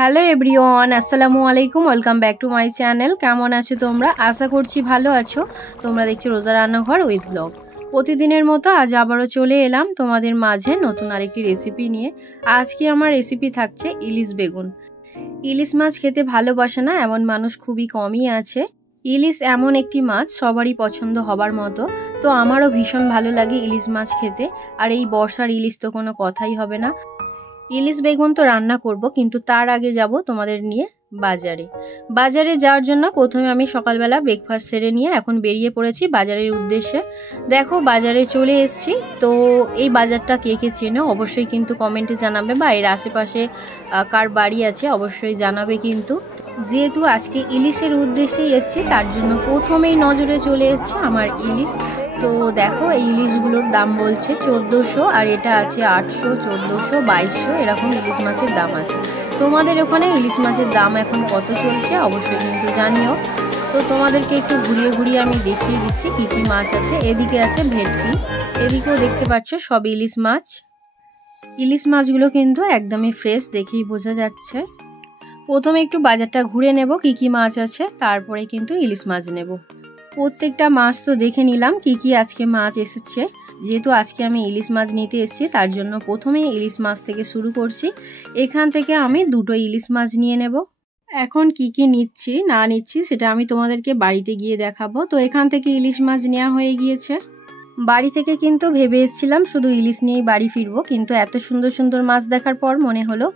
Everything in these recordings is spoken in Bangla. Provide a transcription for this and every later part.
হ্যালো এভরিওয়ান, আসসালামু আলাইকুম। Welcome back to my channel. কেমন আছো তোমরা? আশা করছি ভালো আছো। তোমরা দেখছো রোজা রান্নাঘর উইথ ব্লগ। প্রতিদিনের মতো আজ আবারও চলে এলাম তোমাদের মাঝে নতুন আরেকটি রেসিপি নিয়ে। আজকে আমার রেসিপি থাকছে ইলিশ বেগুন। ইলিশ মাছ খেতে ভালোবাসে না এমন মানুষ খুবই কমই আছে। ইলিশ এমন একটি মাছ সবারই পছন্দ হবার মতো। তো আমারও ভীষণ ভালো লাগে ইলিশ মাছ খেতে। আর এই বর্ষার ইলিশ তো কোনো কথাই হবে না। ইলিশ বেগুন তো রান্না করব, কিন্তু তার আগে যাব তোমাদের নিয়ে বাজারে যাওয়ার জন্য প্রথমে আমি সকালবেলা ব্রেকফাস্ট সেরে নিয়ে এখন বেরিয়ে পড়েছি বাজারের উদ্দেশ্যে। দেখো বাজারে চলে এসেছি। তো এই বাজারটা কে কে চেনো অবশ্যই কিন্তু কমেন্টে জানাবে, বা এর আশেপাশে কার বাড়ি আছে অবশ্যই জানাবে। কিন্তু যেহেতু আজকে ইলিশের উদ্দেশ্যেই এসেছি তার জন্য প্রথমেই নজরে চলে এসেছে আমার ইলিশ। তো দেখো এই ইলিশগুলোর দাম বলছে 1400, আর এটা আছে 800, 1400, 2200 এরকম ইলিশ মাছের দাম আছে। তোমাদের ওখানে ইলিশ মাছের দাম এখন কত চলছে অবশ্যই কিন্তু জানিও। তো তোমাদেরকে একটু ঘুরিয়ে ঘুরিয়ে আমি দেখিয়ে দিচ্ছি কি কি মাছ আছে। এদিকে আছে ভেটকি, এদিকেও দেখতে পাচ্ছ সব ইলিশ মাছ। ইলিশ মাছগুলো কিন্তু একদমই ফ্রেশ, দেখেই বোঝা যাচ্ছে। প্রথমে একটু বাজারটা ঘুরে নেব কি কি মাছ আছে, তারপরে কিন্তু ইলিশ মাছ নেব। প্রত্যেকটা মাছ তো দেখে নিলাম কি কি আজকে মাছ এসেছে। যেহেতু আজকে আমি ইলিশ মাছ নিতে এসেছি তার জন্য প্রথমে ইলিশ মাছ থেকে শুরু করছি। এখান থেকে আমি দুটো ইলিশ মাছ নিয়ে নেব। এখন কি কি নিচ্ছি না নিচ্ছি সেটা আমি তোমাদেরকে বাড়িতে গিয়ে দেখাবো। তো এখান থেকে ইলিশ মাছ নেওয়া হয়ে গিয়েছে। বাড়ি থেকে কিন্তু ভেবে এসেছিলাম শুধু ইলিশ নিয়েই বাড়ি ফিরবো, কিন্তু এত সুন্দর সুন্দর মাছ দেখার পর মনে হলো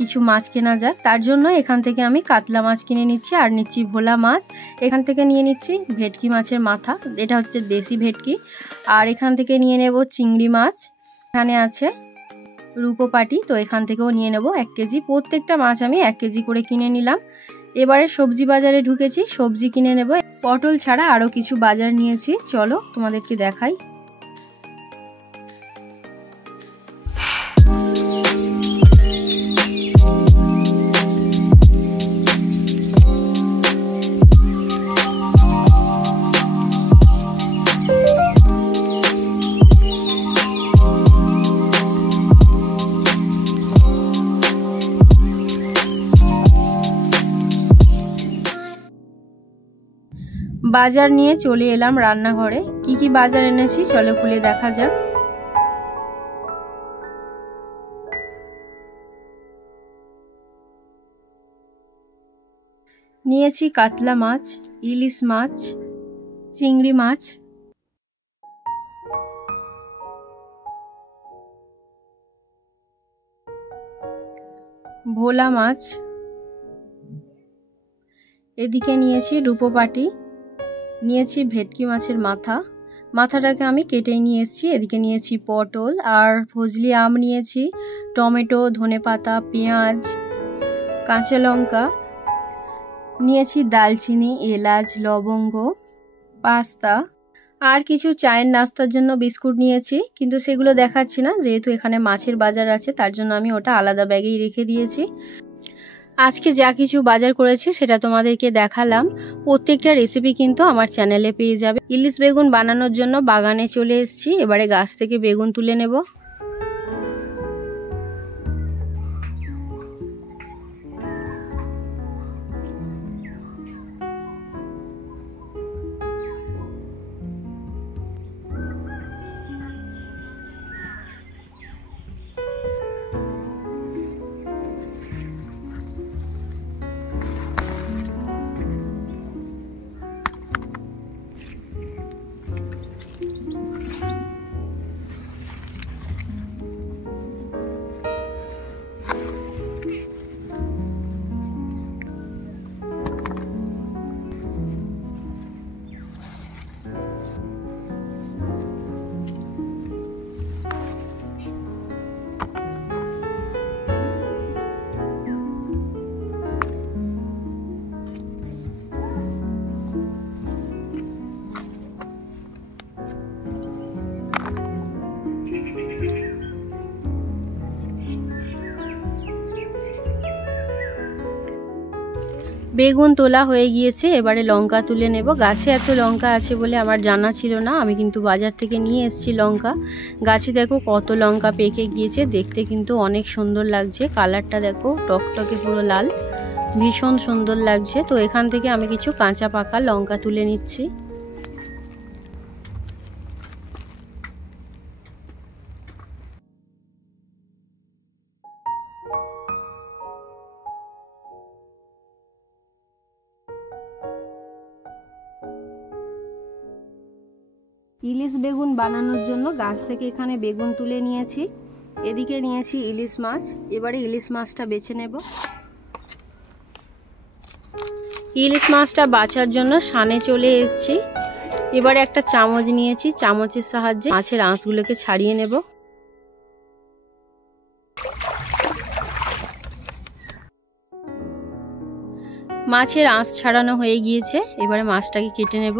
কিছু মাছ কেনা যাক। তার জন্য এখান থেকে আমি কাতলা মাছ কিনে নিচ্ছি, আর নিচ্ছি ভোলা মাছ। এখান থেকে নিয়ে নিচ্ছি ভেটকি মাছের মাথা, এটা হচ্ছে দেশি ভেটকি। আর এখান থেকে নিয়ে নেব চিংড়ি মাছ। এখানে আছে রূপোপাটি, তো এখান থেকেও নিয়ে নেব 1 কেজি। প্রত্যেকটা মাছ আমি 1 কেজি করে কিনে নিলাম। এবারে সবজি বাজারে ঢুকেছি, সবজি কিনে নেব। পটল ছাড়া আরও কিছু বাজার নিয়েছি, চলো তোমাদেরকে দেখাই। বাজার নিয়ে চলে এলাম রান্নাঘরে। কি কি বাজার এনেছি চলো খুলে দেখা যাক। নিয়েছি কাতলা মাছ, ইলিশ মাছ, চিংড়ি মাছ, ভোলা মাছ, এদিকে নিয়েছি রূপোপাটি, নিয়েছি ভেটকি মাছের মাথাটাকে আমি কেটে নিয়ে এসেছি। এদিকে নিয়েছি পটল আর ফজলি আম, নিয়েছি টমেটো, ধনেপাতা, পেঁয়াজ, কাঁচা লঙ্কা, নিয়েছি দালচিনি, এলাচ, লবঙ্গ, পাস্তা, আর কিছু চায়ের নাস্তার জন্য বিস্কুট নিয়েছি, কিন্তু সেগুলো দেখাচ্ছি না যেহেতু এখানে মাছের বাজার আছে তার জন্য আমি ওটা আলাদা ব্যাগেই রেখে দিয়েছি। আজকে যা কিছু বাজার করেছি সেটা তোমাদেরকে দেখালাম। প্রত্যেকটা রেসিপি কিন্তু আমার চ্যানেলে পেয়ে যাবে। ইলিশ বেগুন বানানোর জন্য বাগানে চলে এসেছি, এবারে গাছ থেকে বেগুন তুলে নেব। বেগুন তোলা হয়ে গিয়েছে, এবারে লঙ্কা তুলে নেব। গাছে এত লঙ্কা আছে বলে আমার জানা ছিল না, আমি কিন্তু বাজার থেকে নিয়ে এসেছি লঙ্কা। গাছে দেখো কত লঙ্কা পেকে গিয়েছে, দেখতে কিন্তু অনেক সুন্দর লাগছে। কালারটা দেখো টকটকে পুরো লাল, ভীষণ সুন্দর লাগছে। তো এখান থেকে আমি কিছু কাঁচা পাকা লঙ্কা তুলে নিচ্ছি। ইলিশ বেগুন বানানোর জন্য গাছ থেকে এখানে বেগুন তুলে নিয়েছি, এদিকে নিয়েছি ইলিশ মাছ। এবারে ইলিশ মাছটা বেছে নেব। ইলিশ মাছটা বাছার জন্য সানে চলে এসেছি। এবারে একটা চামচ নিয়েছি, চামচের সাহায্যে মাছের আঁশগুলোকে ছাড়িয়ে নেব। মাছের আঁশ ছাড়ানো হয়ে গিয়েছে, এবারে মাছটাকে কেটে নেব।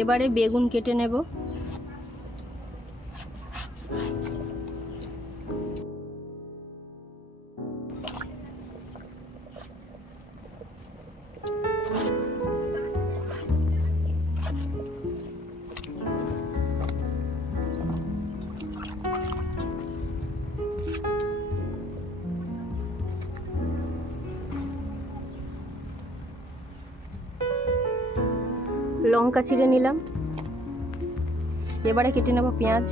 এবারে বেগুন কেটে নেব। লঙ্কা চিড়ে নিলাম। এবারে কেটে নেব পেঁয়াজ।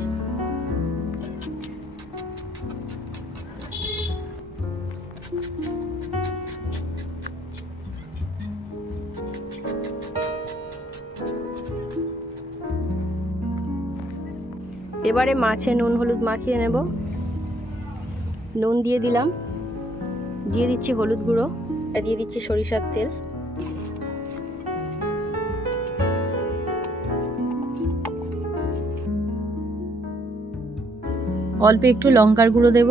এবারে মাছে নুন হলুদ মাখিয়ে নেব। নুন দিয়ে দিলাম, দিয়ে দিচ্ছি হলুদ গুঁড়ো, দিয়ে দিচ্ছি সরিষার তেল। অল্প একটু লঙ্কার গুঁড়ো দেব।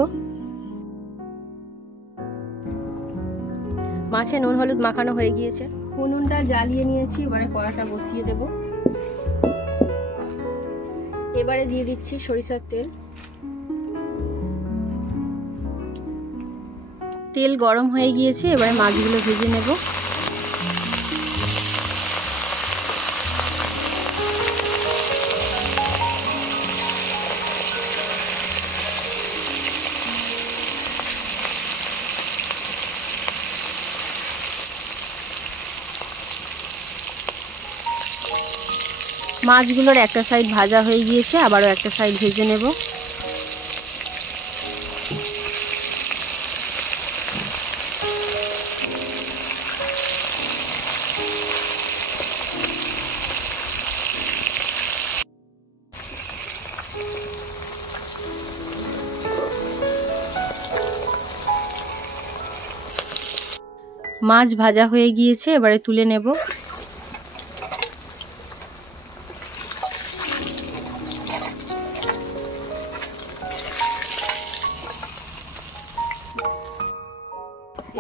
মাছে নুন হলুদ মাখানো হয়ে গিয়েছে, উনুনটা জ্বালিয়ে নিয়েছি। এবারে কড়াটা বসিয়ে দেব। এবারে দিয়ে দিচ্ছি সরিষার তেল। তেল গরম হয়ে গিয়েছে, এবারে মাছগুলো ভেজে নেব। মাছগুলোর একটা সাইড ভাজা হয়ে গিয়েছে, আবারও একটা সাইড ভেজে নেব। মাছ ভাজা হয়ে গিয়েছে, এবারে তুলে নেব।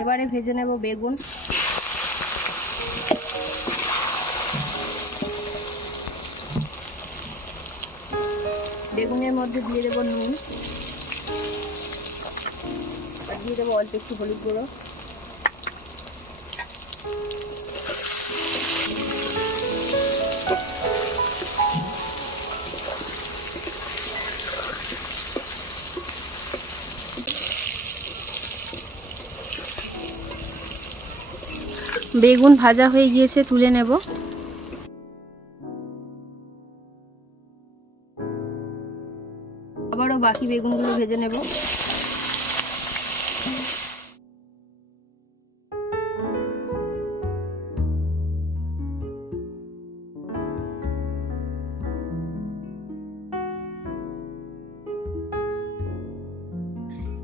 এবারে ভেজে নেব বেগুন। বেগুনের মধ্যে দিয়ে দেব নুন, আর দিয়ে দেবো অল্প একটু হলুদ গুঁড়ো। বেগুন ভাজা হয়ে গিয়েছে, তুলে নেব। আবারও বাকি বেগুনগুলো ভেজে নেব।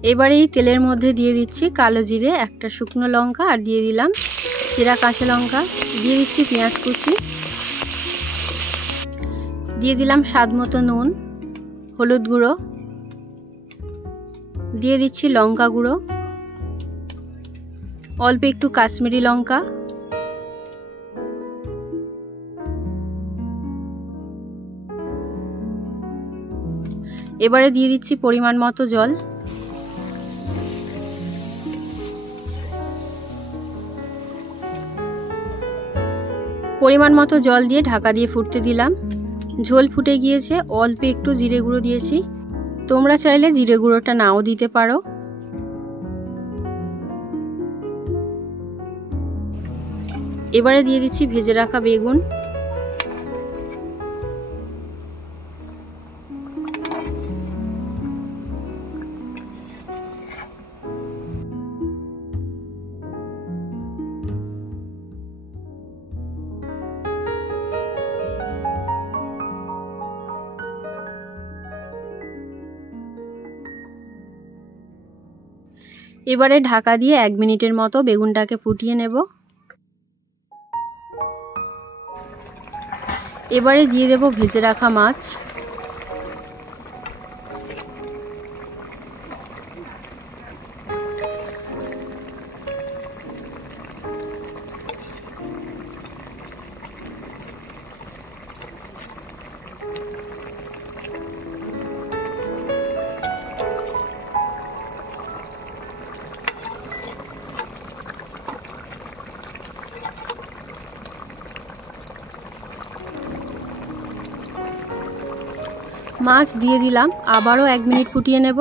এবারে এই তেলের মধ্যে দিয়ে দিচ্ছি কালো জিরে, একটা শুকনো লঙ্কা আর দিয়ে দিলাম চেরা কাঁচা লঙ্কা, দিয়ে দিচ্ছি পেঁয়াজ কুচি, দিয়ে দিলাম স্বাদ মতো নুন, হলুদ গুঁড়ো, দিয়ে দিচ্ছি লঙ্কা গুঁড়ো, অল্প একটু কাশ্মীরি লঙ্কা, এবারে দিয়ে দিচ্ছি পরিমাণ মতো জল। পরিমাণ মতো জল দিয়ে ঢাকা দিয়ে ফুটতে দিলাম। ঝোল ফুটে গিয়েছে, অল্প একটু জিরে গুঁড়ো দিয়েছি, তোমরা চাইলে জিরে গুঁড়োটা নাও দিতে পারো। এবারে দিয়ে দিচ্ছি ভেজে রাখা বেগুন, এবারে ঢাকা দিয়ে 1 মিনিটের মতো বেগুনটাকে ফুটিয়ে নেব। এবারে দিয়ে দেব ভেজে রাখা মাছ, মাছ দিয়ে দিলাম, আবারও 1 মিনিট ফুটিয়ে নেব।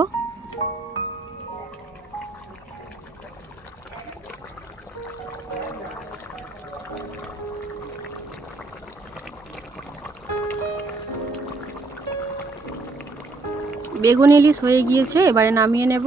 বেগুন ইলিশ হয়ে গিয়েছে, এবারে নামিয়ে নেব।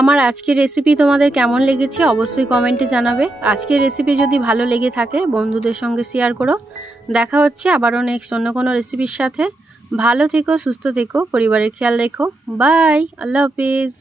আমার আজকের রেসিপি তোমাদের কেমন লেগেছে অবশ্যই কমেন্টে জানাবে। আজকের রেসিপি যদি ভালো লেগে থাকে বন্ধুদের সঙ্গে শেয়ার করো। দেখা হচ্ছে আবারও নেক্সট অন্য কোনো রেসিপির সাথে। ভালো থেকো, সুস্থ থেকো, পরিবারের খেয়াল রেখো। বাই, আল্লাহ হাফিজ।